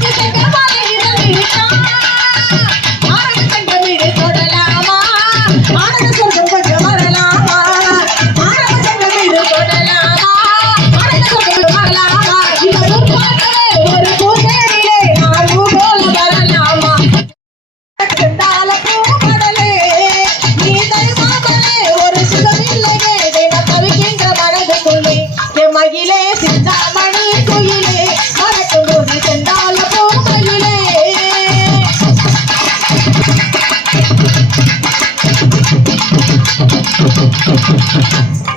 Thank you. そうそうそう。